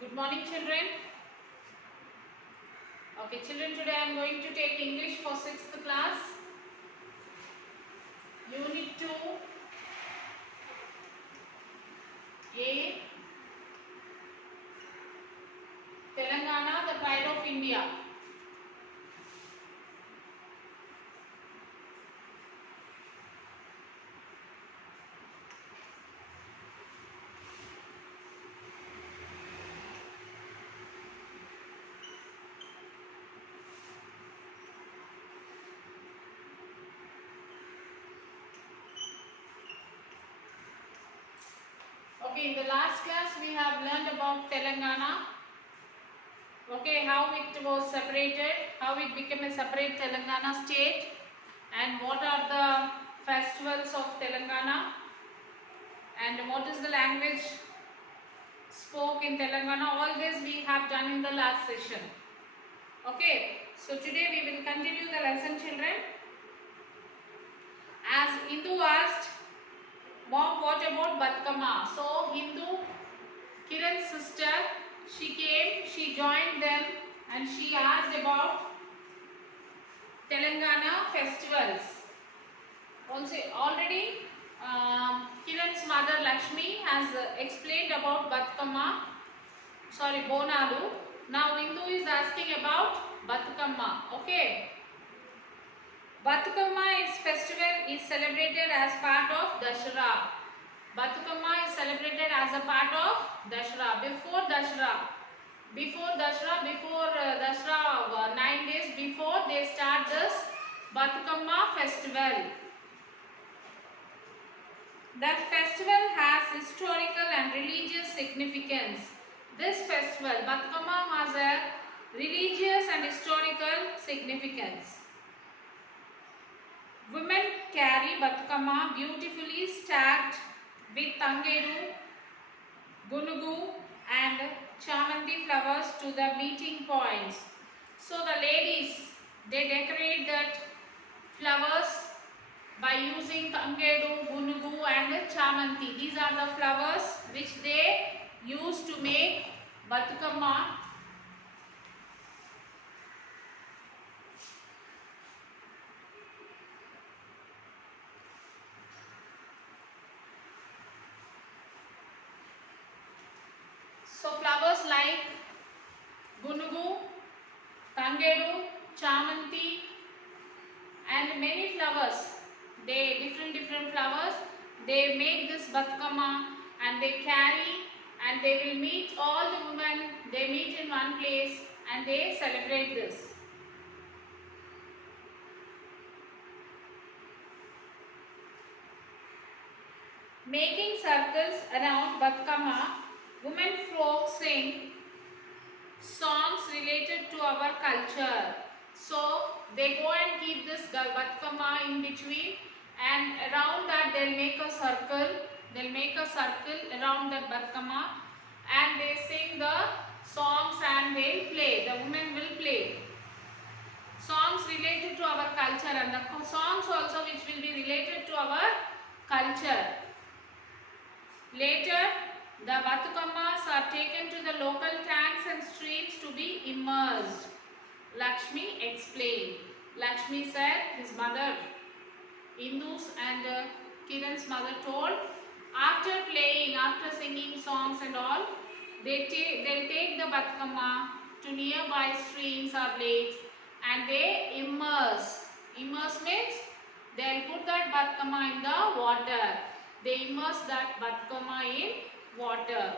Good morning, children. Okay, children, today I am going to take English for 6th class, Unit 2, A, Telangana, the pride of India. Okay, in the last class we have learned about Telangana. Okay, how it was separated, how it became a separate Telangana state, and what are the festivals of Telangana, and what is the language spoke in Telangana. All this we have done in the last session. Okay, so today we will continue the lesson, children. As Hindu asked, Mom, what about Batkama? So Hindu, Kiran's sister, she came, she joined them, and she asked about Telangana festivals. Also, already Kiran's mother Lakshmi has explained about Batkama, sorry, Bonalu. Now Hindu is asking about Batkama. Okay. Batukama festival is celebrated as part of Dashera. Batukama is celebrated as a part of Dashera. Before Dashera, 9 days before they start this Batukama festival. That festival has historical and religious significance. This festival, Batukama, has a religious and historical significance. Women carry Batukama beautifully stacked with Tangeru, Gunugu and Chamanti flowers to the meeting points. So the ladies, they decorate that flowers by using Tangeru, Gunugu and Chamanti. These are the flowers which they use to make Batukama. So flowers like Gunugu, Tangeru, Chamanti and many flowers, they different flowers, they make this Batkama and they carry and they will meet all the women, they meet in one place and they celebrate this. Making circles around Batkama, women folk sing songs related to our culture. So they go and keep this Batkama in between, and around that they'll make a circle. They'll make a circle around that Batkama and they sing the songs and they'll play. The women will play songs related to our culture, and the songs also which will be related to our culture. Later, the Bathukammas are taken to the local tanks and streams to be immersed. Lakshmi explained. Lakshmi said, his mother, Indu's and Kiran's mother told, after playing, after singing songs and all, they'll take the Bathukamma to nearby streams or lakes and they immerse. Immerse means they'll put that Bathukamma in the water. They immerse that Batkama in water.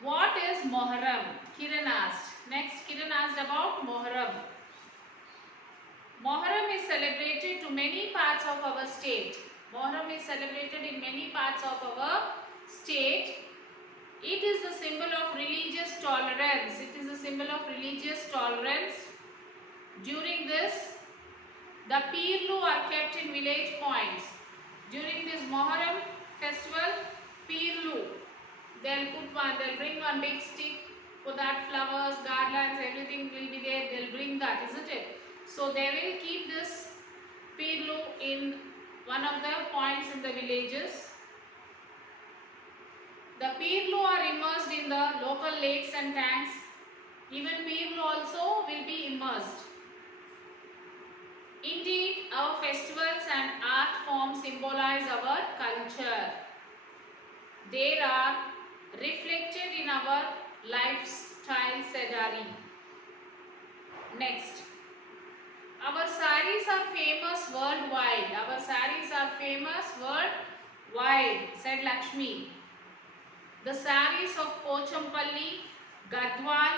What is Moharram? Kiran asked. Next, Kiran asked about Moharram. Moharram is celebrated to many parts of our state. Moharram is celebrated in many parts of our state. It is a symbol of religious tolerance. It is a symbol of religious tolerance. During this, the Pirlu are kept in village points. During this Moharram festival, Pirlu, they'll bring one big stick for that, flowers, garlands, everything will be there. They'll bring that, isn't it? So they will keep this Pirlu in one of the points in the villages. The Pirlu are immersed in the local lakes and tanks. Even Pirlu also will be immersed. Indeed, our festivals and art forms symbolize our culture. They are reflected in our lifestyle, said Ari. Next, our saris are famous worldwide. Our saris are famous worldwide, said Lakshmi. The saris of Pochampalli, Gadwal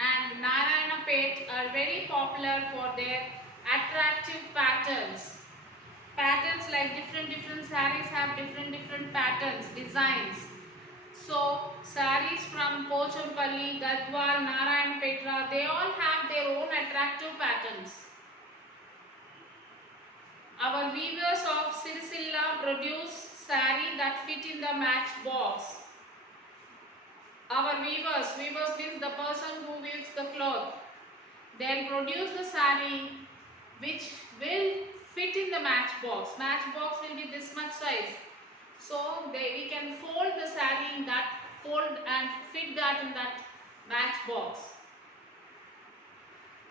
and Narayanapet are very popular for their attractive patterns. Patterns like different saris have different patterns, designs. So saris from Pochampalli, Gadwal, Narayanapet, they all have their own attractive patterns. Our weavers of Sircilla produce sari that fit in the match box. Our weavers means the person who weaves the cloth. They'll produce the sari which will fit in the match box. Match box will be this much size. So we can fold the sari in that, fold and fit that in that match box.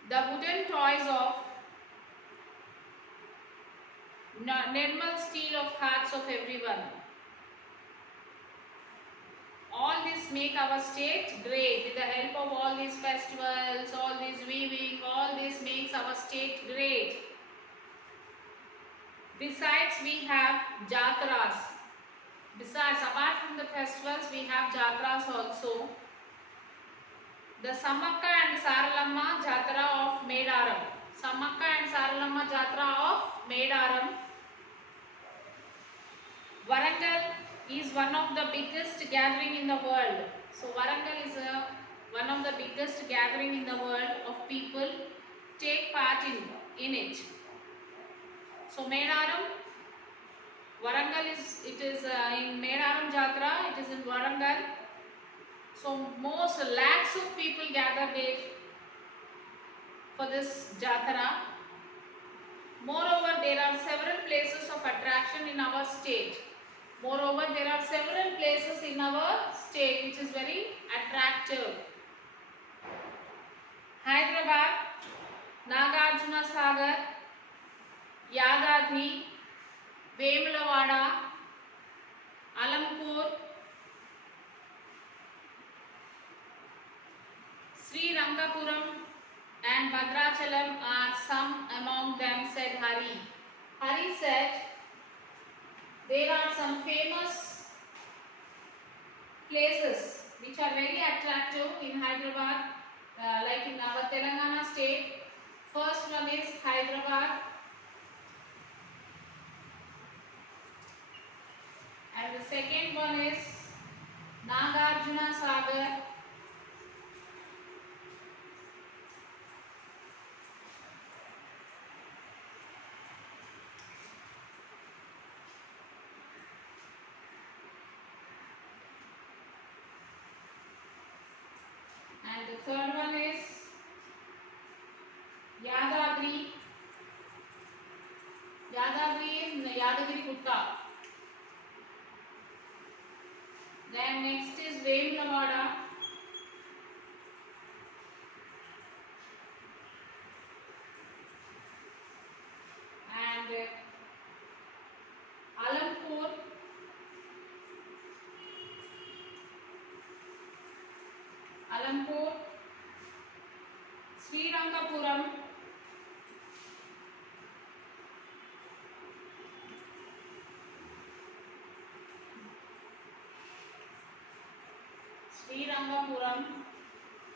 The wooden toys of Nirmal steel of hearts of everyone. All this make our state great. With the help of all these festivals, all this weaving, all this makes our state great. Besides, we have jatras. Besides, apart from the festivals, we have jatras also. The Samakka and Saralamma Jatra of Medaram. Samakka and Saralamma Jatra of Medaram. Warangal is one of the biggest gathering in the world. So Warangal is one of the biggest gathering in the world of people take part in it. So Medaram, Warangal is in Medaram Jatra. It is in Warangal. So most lakhs of people gather there for this Jatra. Moreover, there are several places of attraction in our state. Moreover, there are several places in our state which is very attractive. Hyderabad, Nagarjuna Sagar, Yadadri, Vemulavada, Alampur, Sri Rangapuram and Bhadrachalam are some among them, said Hari. Hari said there are some famous places which are very attractive in Hyderabad, like in our Telangana state. First one is Hyderabad, and the second one is Nagarjuna Sagar. And the third one is Yadadri. Yadadri is Yadagiri Gutta. Then next is Vemulavada. And Alampur. Alampur, Sri Rangapuram,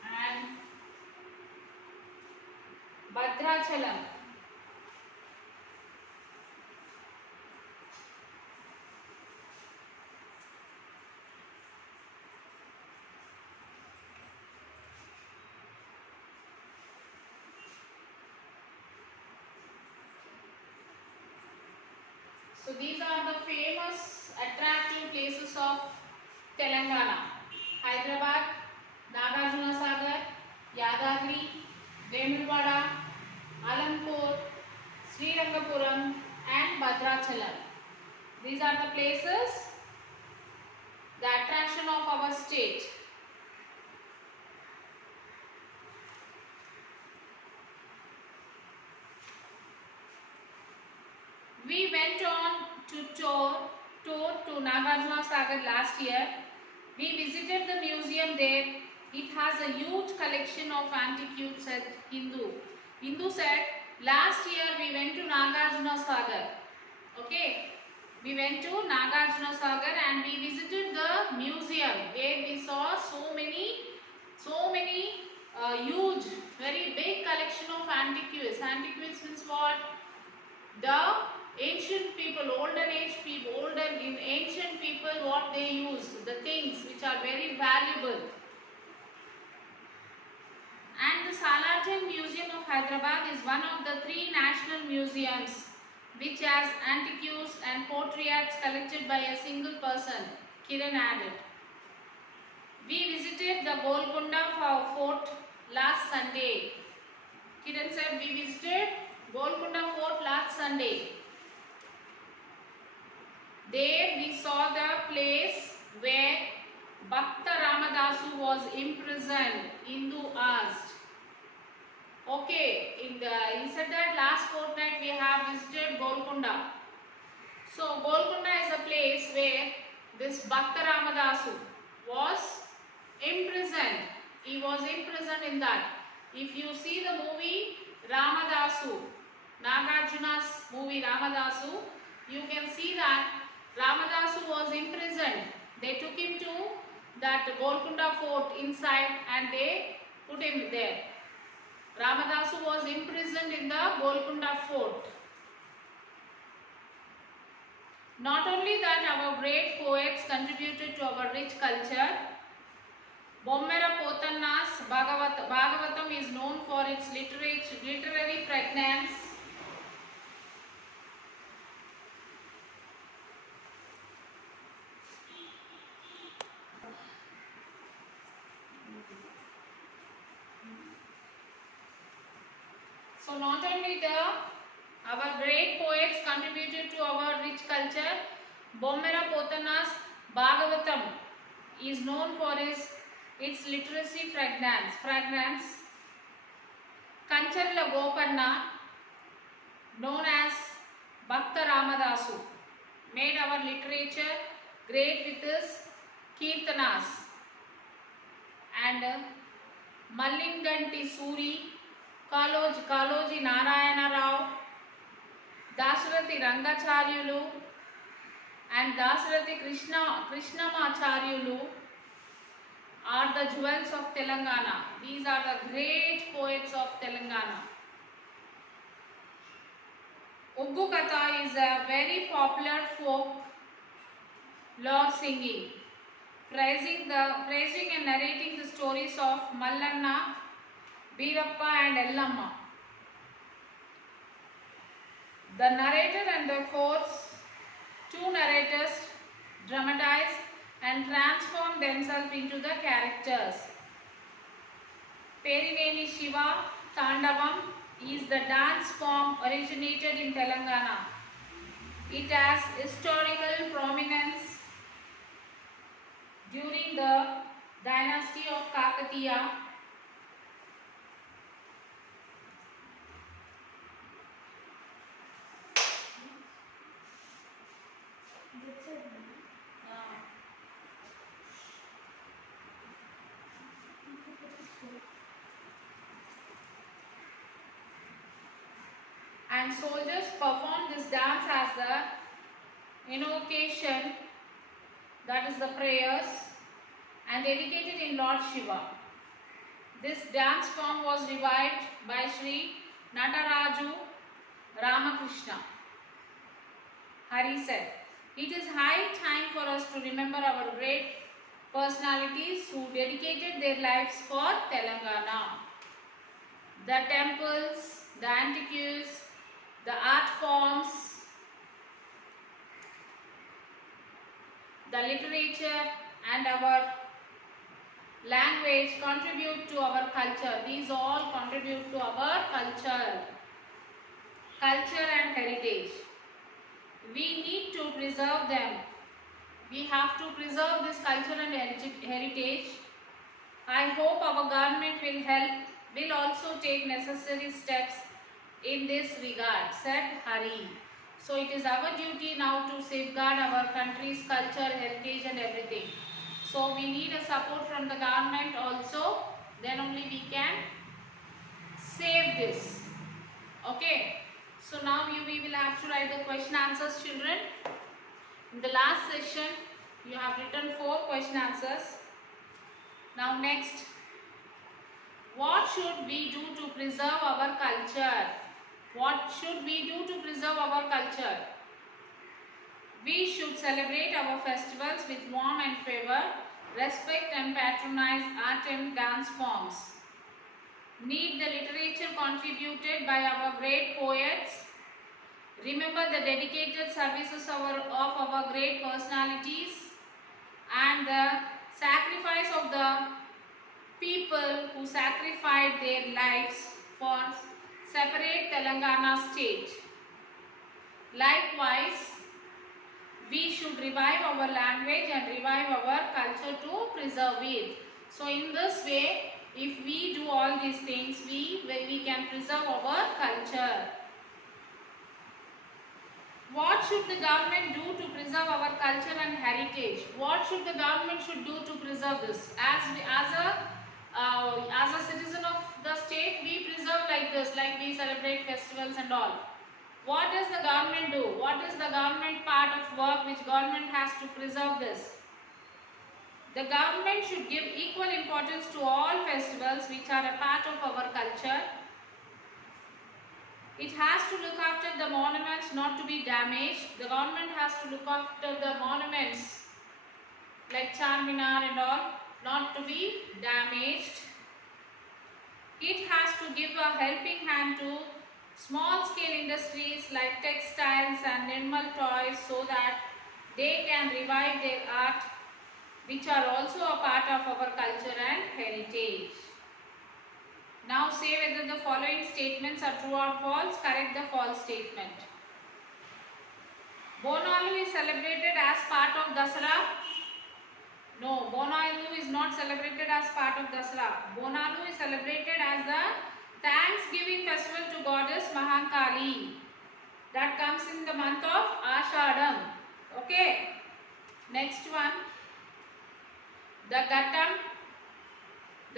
and Bhadrachalam. So these are the famous attractive places of Telangana. Hyderabad, Nagarjuna Sagar, Yadadri, Vemulavada, Alampur, Sri Rangapuram and Bhadrachalam. These are the places the attraction of our state. We went on to tour to Nagarjuna Sagar last year. We visited the museum there. It has a huge collection of antiques, said Hindu. Hindu said, last year we went to Nagarjuna Sagar. Okay. We went to Nagarjuna Sagar and we visited the museum where we saw so many huge, very big collection of antiques. Antiques means what? The ancient people, olden age people, ancient people, what they use, the things which are very valuable. And the Salarjung Museum of Hyderabad is one of the 3 national museums which has antiques and portraits collected by a single person, Kiran added. We visited the Golconda Fort last Sunday. Kiran said we visited Golconda Fort last Sunday. There we saw the place where Bhakta Ramadasu was imprisoned, Hindu asked. Okay, he said that last fortnight we have visited Golconda. So Golconda is a place where this Bhakta Ramadasu was imprisoned. He was imprisoned in that. If you see the movie Ramadasu, Nagarjuna's movie Ramadasu, you can see that Ramadasu was imprisoned. They took him to that Golconda fort inside and they put him there. Ramadasu was imprisoned in the Golconda fort. Not only that, our great poets contributed to our rich culture. Bommera Potanna's Bhagavatam is known for its literary fragrance. So not only our great poets contributed to our rich culture, Bommera Potanna's Bhagavatam is known for its literacy fragrance. Kancharla Gopanna, known as Bhakta Ramadasu, made our literature great with his Kirtanas. And Mallinganti Suri, Kaloji Narayana Rao, Dasarathi Rangacharyulu and Dasarathi Krishnamacharyulu are the jewels of Telangana. These are the great poets of Telangana. Uggu Katha is a very popular folk lore singing, praising and narrating the stories of Mallanna, Birappa and Ellamma. The narrator and the chorus, 2 narrators, dramatize and transform themselves into the characters. Perineni Shiva Tandavam is the dance form originated in Telangana. It has historical prominence during the dynasty of Kakatiya. And soldiers perform this dance as the invocation, that is the prayers, and dedicated in Lord Shiva. This dance form was revived by Sri Nataraju Ramakrishna. Hari said, it is high time for us to remember our great personalities who dedicated their lives for Telangana. The temples, the antiques, the art forms, the literature and our language contribute to our culture. These all contribute to our culture and heritage. We need to preserve them We have to preserve this culture and heritage. I hope our government will also take necessary steps in this regard, said Hari. So it is our duty now to safeguard our country's culture, heritage and everything. So we need a support from the government also, then only we can save this. Okay. So now we will have to write the question answers, children. In the last session, you have written 4 question answers. Now next, what should we do to preserve our culture? What should we do to preserve our culture? We should celebrate our festivals with warmth and fervor, respect and patronize art and dance forms. Need the literature contributed by our great poets. Remember the dedicated services of our great personalities and the sacrifice of the people who sacrificed their lives for separate Telangana state. Likewise, we should revive our language and revive our culture to preserve it. So in this way, if we do all these things, we can preserve our culture. What should the government do to preserve our culture and heritage? What should the government should do to preserve this? As a citizen of the state, we preserve like this, like we celebrate festivals and all. What does the government do? What is the government part of work which government has to preserve this? The government should give equal importance to all festivals which are a part of our culture. It has to look after the monuments not to be damaged. The government has to look after the monuments like Charminar and all not to be damaged. It has to give a helping hand to small scale industries like textiles and animal toys so that they can revive their art, which are also a part of our culture and heritage. Now say whether the following statements are true or false. Correct the false statement. Bonalu is celebrated as part of Dasara. No, Bonalu is not celebrated as part of Dasara. Bonalu is celebrated as the Thanksgiving festival to goddess Mahankali. That comes in the month of Ashadam. Okay. Next one. The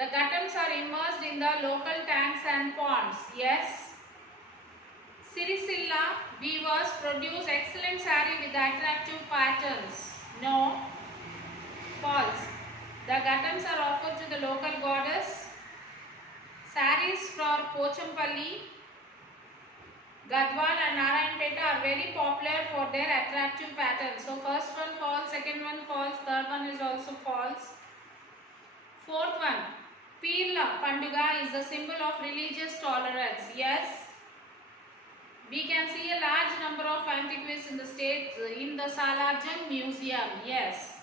Ghatams are immersed in the local tanks and ponds. Yes. Siricilla weavers produce excellent saree with attractive patterns. No. False. The Ghatams are offered to the local goddess. Sarees for Pochampalli, Gadwal and Narayanpeta are very popular for their attractive patterns. So first one false, second one false, third one is also false. Fourth one, Pirla Panduga is a symbol of religious tolerance. Yes. We can see a large number of antiquities in the state in the Salarjung Museum. Yes.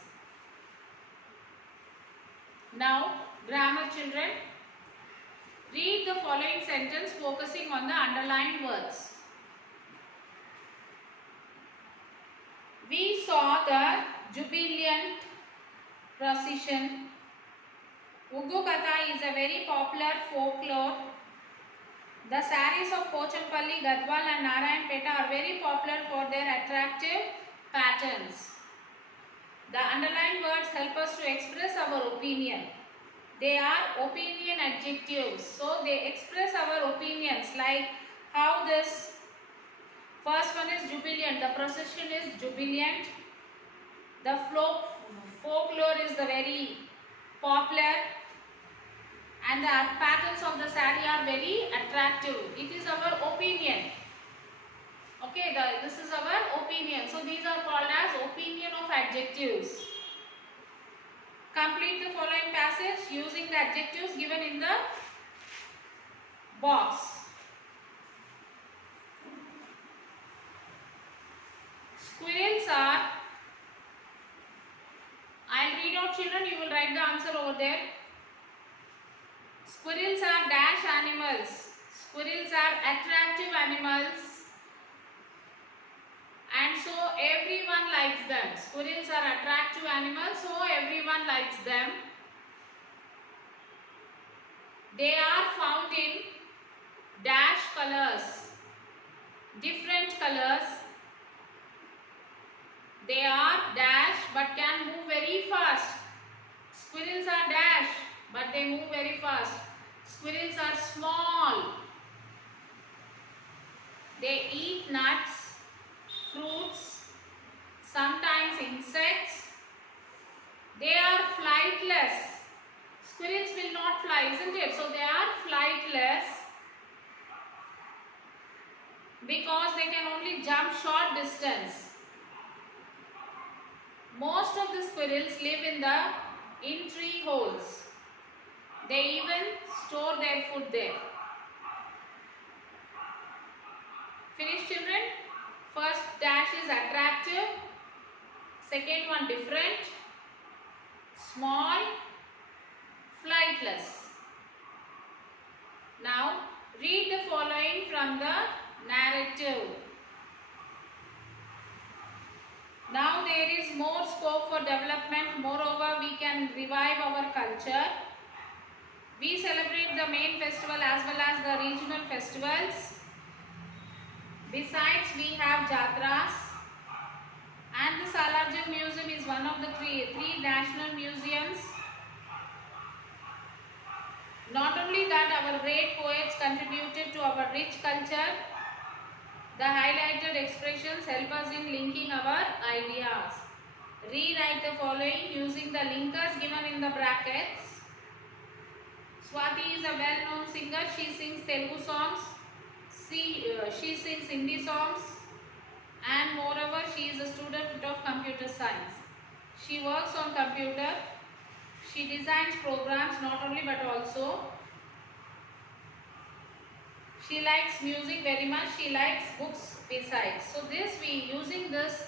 Now, grammar children. Read the following sentence focusing on the underlined words. We saw the jubilant procession. Uggu Katha is a very popular folklore. The sarees of Pochampalli, Gadwal and Narayanpeta are very popular for their attractive patterns. The underlined words help us to express our opinion. They are opinion adjectives. So they express our opinions like how this first one is jubilant. The procession is jubilant. The folklore is the very popular. And the patterns of the saree are very attractive. It is our opinion. Okay, this is our opinion. So these are called as opinion of adjectives. Complete the following passage using the adjectives given in the box. Squirrels are, I'll read out children, you will write the answer over there. Squirrels are dash animals. Squirrels are attractive animals. And so everyone likes them. Squirrels are attractive animals, so everyone likes them. They are found in dash colors, different colors. They are dash but can move very fast. Squirrels are dash but they move very fast. Squirrels are small. They eat nuts, fruits, sometimes insects. They are flightless. Squirrels will not fly, isn't it? So they are flightless because they can only jump short distance. Most of the squirrels live in tree holes. They even store their food there. Finished, children? First dash is attractive. Second one different, small, flightless. Now read the following from the narrative. Now there is more scope for development. Moreover, we can revive our culture. We celebrate the main festival as well as the regional festivals. Besides, we have Jatras, and the Salarjung Museum is one of the three national museums. Not only that, our great poets contributed to our rich culture. The highlighted expressions help us in linking our ideas. Rewrite the following using the linkers given in the brackets. Swati is a well-known singer. She sings Telugu songs. She sings Hindi songs, and moreover she is a student of computer science. She works on computer. She designs programs not only but also she likes music very much. She likes books besides. So using this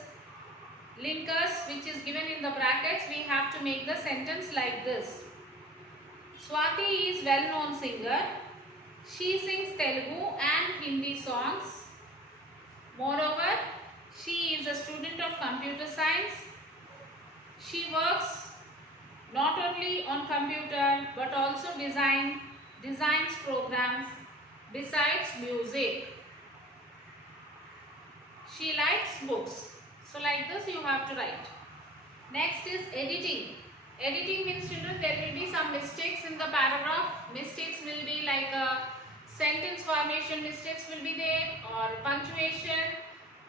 linkers which is given in the brackets, we have to make the sentence like this. Swati is well-known singer. She sings Telugu and Hindi songs. Moreover, she is a student of computer science. She works not only on computer but also designs programs besides music. She likes books. So like this you have to write. Next is editing. Editing means, children, there will be some mistakes in the paragraph. Mistakes will be like sentence formation mistakes will be there, or punctuation,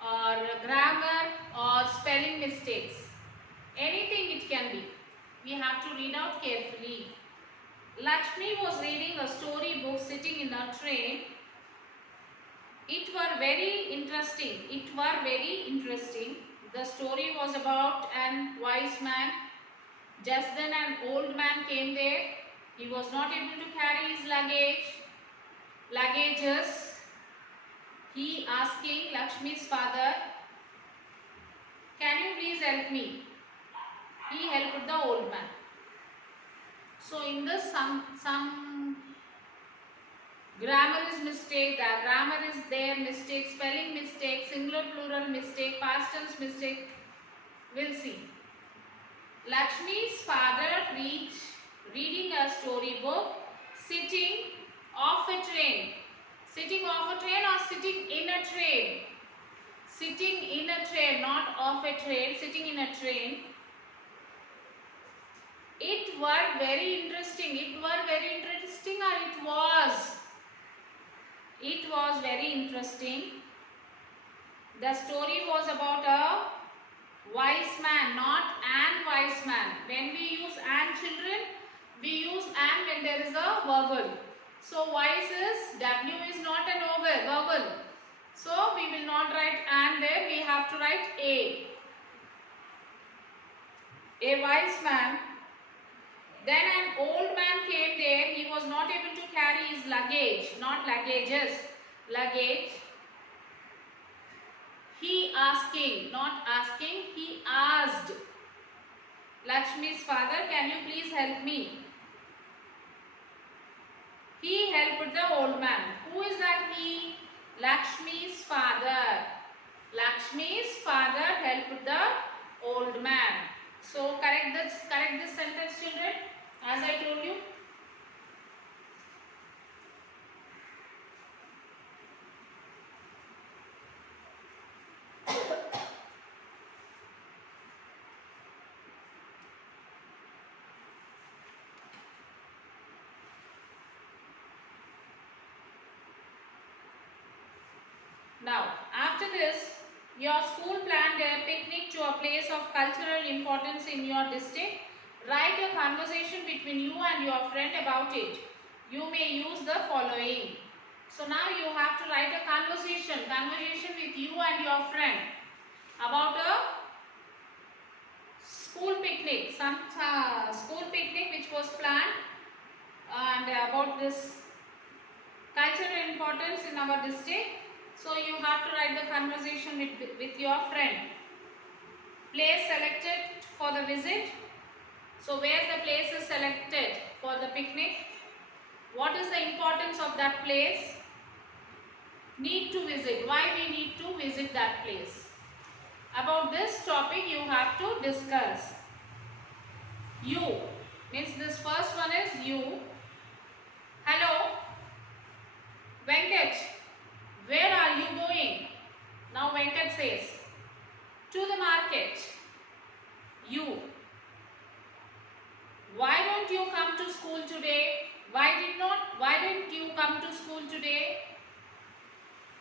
or grammar, or spelling mistakes. Anything it can be. We have to read out carefully. Lakshmi was reading a story book sitting in a train. It were very interesting. The story was about an wise man. Just then an old man came there. He was not able to carry his luggages. He asking Lakshmi's father, "Can you please help me?" He helped the old man. So in this some grammar is mistake, the grammar is there mistake, spelling mistake, singular plural mistake, past tense mistake. We'll see. Lakshmi's father reading a storybook sitting off a train. Sitting off a train or sitting in a train? Sitting in a train, not off a train, sitting in a train. It were very interesting. It were very interesting, or it was? It was very interesting. The story was about a wise man, not an wise man. When we use an, children, we use an when there is a vowel. So wise is, W is not an vowel. So we will not write an there. We have to write a. A wise man. Then an old man came there. He was not able to carry his luggage, not luggages, luggage. He asking, not asking, he asked Lakshmi's father, "Can you please help me?" He helped the old man. Who is that he? Lakshmi's father. Lakshmi's father helped the old man. So correct this sentence, children, as I told you. Now, after this, your school planned a picnic to a place of cultural importance in your district. Write a conversation between you and your friend about it. You may use the following. So now you have to write a conversation with you and your friend about a school picnic, some school picnic which was planned, and about this cultural importance in our district. So you have to write the conversation with your friend. Place selected for the visit. So where the place is selected for the picnic? What is the importance of that place? Need to visit. Why we need to visit that place? About this topic you have to discuss. You means this first one is you. Hello, Venkat. Where are you going? Now Venkat says, to the market. You. Why don't you come to school today? Why didn't you come to school today?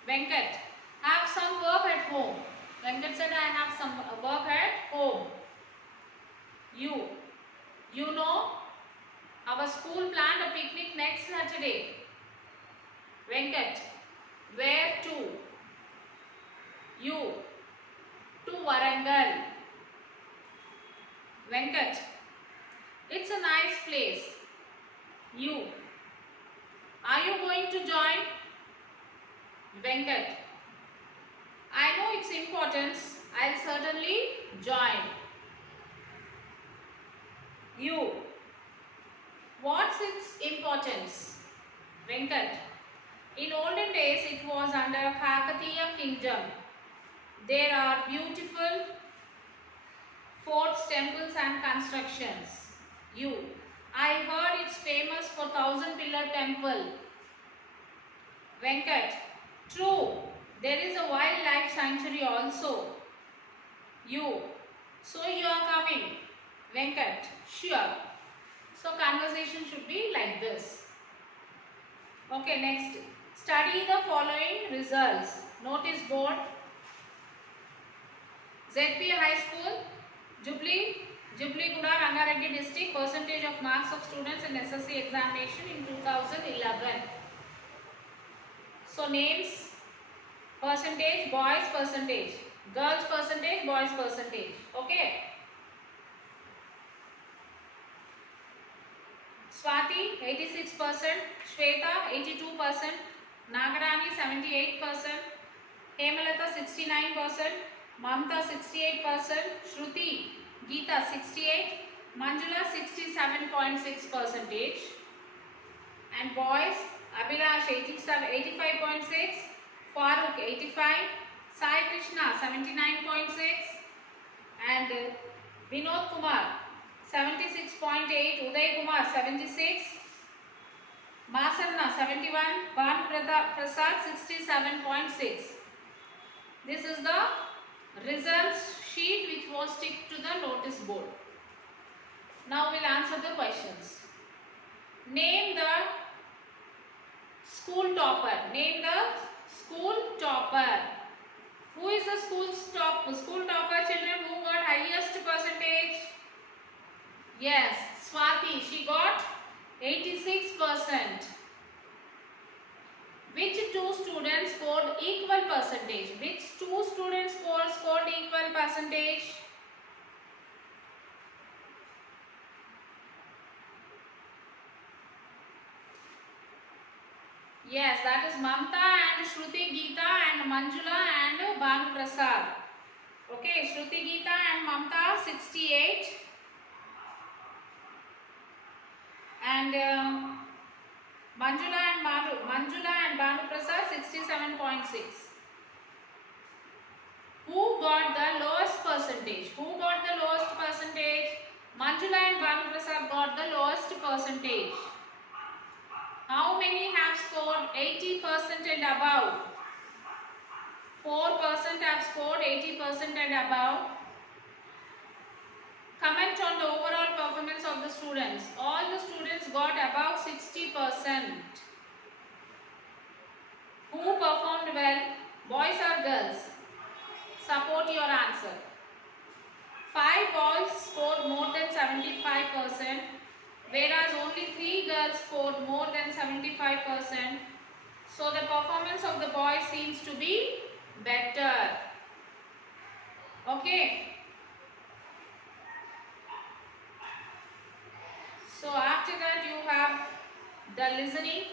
Venkat, have some work at home. Venkat said, I have some work at home. You know, our school planned a picnic next Saturday. Venkat, where to? You, to Warangal. Venkat, it's a nice place. You, are you going to join? Venkat, I know its importance. I'll certainly join. You, what's its importance? Venkat, in olden days it was under Kakatiya kingdom. There are beautiful forts, temples and constructions. You, I heard it's famous for 1,000-pillar temple. Venkat, true, there is a wildlife sanctuary also. You, so you are coming. Venkat, sure. So conversation should be like this. Okay, next. Study the following results. Notice board. ZP High School, Jubbly-Gudda, Rangareddy district. Percentage of marks of students in SSC examination in 2011. So names, percentage, boys percentage, girls percentage, boys percentage. Okay. Swati 86%, Shweta 82%, Nagarani 78%, Hemalata 69%, Mamta 68%, Shruti Geeta 68%, Manjula 67.6%, and boys Abhilash 85.6%, Farooq 85%, Sai Krishna 79.6%, and Vinod Kumar 76.8%, Uday Kumar 76%, Masanna 71%, Bhanu Prasad 67.6%. This is the results sheet which was stick to the notice board. Now we'll answer the questions. Name the school topper. Name the school topper. Who is the school topper, children? Who got highest percentage? Yes, Swati. She got 86%. Which two students scored equal percentage? Which two students scored equal percentage? Yes, that is Mamta and Shruti Geeta and Manjula and Bhanu Prasad. Okay, Shruti Geeta and Mamta 68 and Manjula and Bhanu Prasad 67.6. Who got the lowest Manjula and Banu Prasad got the lowest percentage. How many have scored 80% and above? 4% have scored 80% and above. Comment on the overall performance of the students. All the students got above 60%. Who performed well? Boys or girls? Support your answer. 5 boys scored more than 75%, whereas only 3 girls scored more than 75%. So the performance of the boys seems to be better. Okay. So after that you have the listening,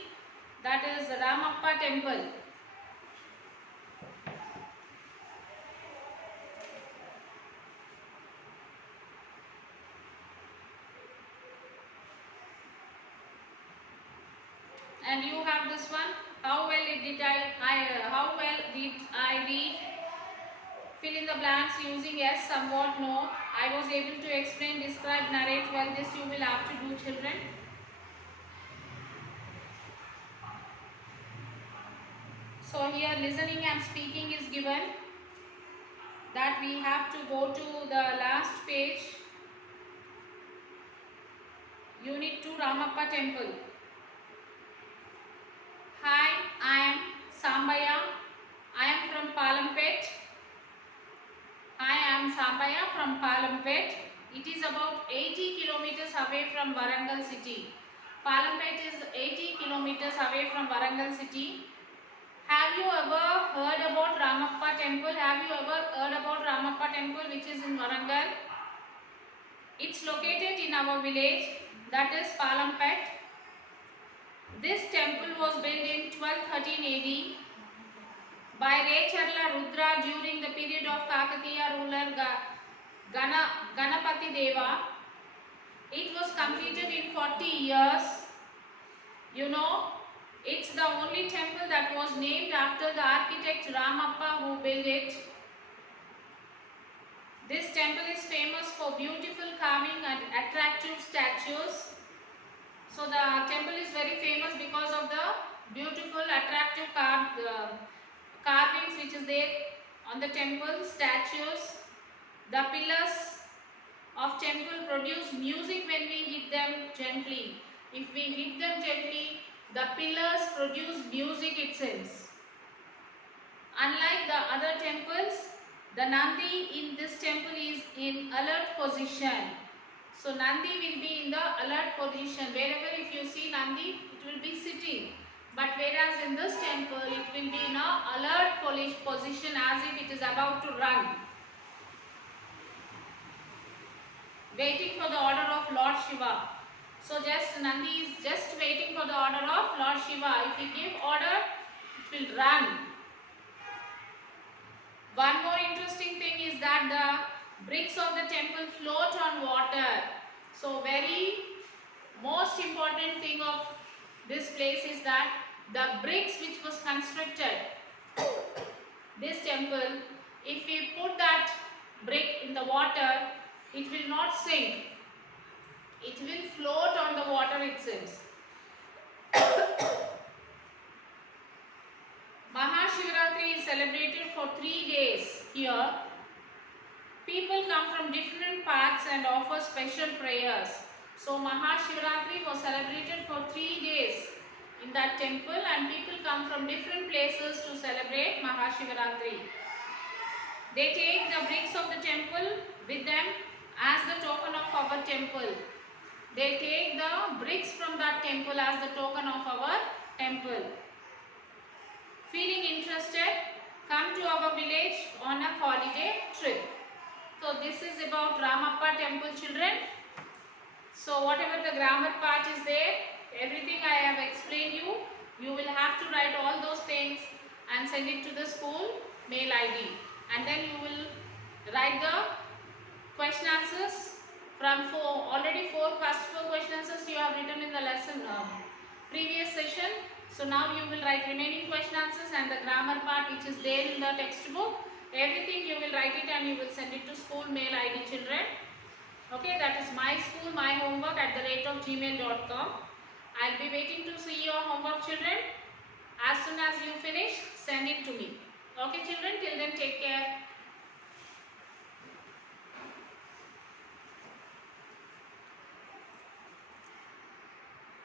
that is Ramappa temple. And you have this one. How well did I read? Fill in the blanks using yes, somewhat, no. I was able to explain, describe, narrate well. This you will have to do, children. So here listening and speaking is given. That we have to go to the last page. Unit 2 Ramappa temple. Hi, I am Sambaya. I am from Palampet. Hi, I am Sambaya from Palampet. It is about 80 kilometers away from Warangal city. Palampet is 80 kilometers away from Warangal city. Have you ever heard about Ramappa temple? Have you ever heard about Ramappa temple which is in Warangal? It's located in our village, that is Palampet. This temple was built in 1213 AD by Recharla Rudra during the period of Kakatiya ruler Ganapati Deva. It was completed in 40 years. You know, it's the only temple that was named after the architect Ramappa who built it. This temple is famous for beautiful carving and attractive statues. So the temple is very famous because of the beautiful attractive carvings which is there on the temple, statues. The pillars of temple produce music when we hit them gently. If we hit them gently, the pillars produce music, it seems. Unlike the other temples, the Nandi in this temple is in alert position. So Nandi will be in the alert position. Wherever if you see Nandi, it will be sitting. But whereas in this temple, it will be in a alert position as if it is about to run. Waiting for the order of Lord Shiva. So just Nandi is just waiting for the order of Lord Shiva. If he give order, it will run. One more interesting thing is that the bricks of the temple float on water. So very most important thing of this place is that the bricks which was constructed, this temple, if we put that brick in the water, it will not sink. It will float on the water, it seems. Mahashivratri is celebrated for 3 days here. People come from different parts and offer special prayers. So Mahashivratri was celebrated for 3 days in that temple and people come from different places to celebrate Mahashivratri. They take the bricks of the temple with them as the token of our temple. They take the bricks from that temple as the token of our temple. Feeling interested? Come to our village on a holiday trip. So this is about Ramappa temple, children. So whatever the grammar part is there, everything I have explained you, you will have to write all those things and send it to the school mail ID. And then you will write the question answers from already four question answers you have written in the lesson previous session. So now you will write remaining question answers and the grammar part which is there in the textbook. Everything you will write it and you will send it to school mail ID, children. Okay, that is my school, my homework @gmail.com. I'll be waiting to see your homework, children. As soon as you finish, send it to me. Okay, children, till then take care.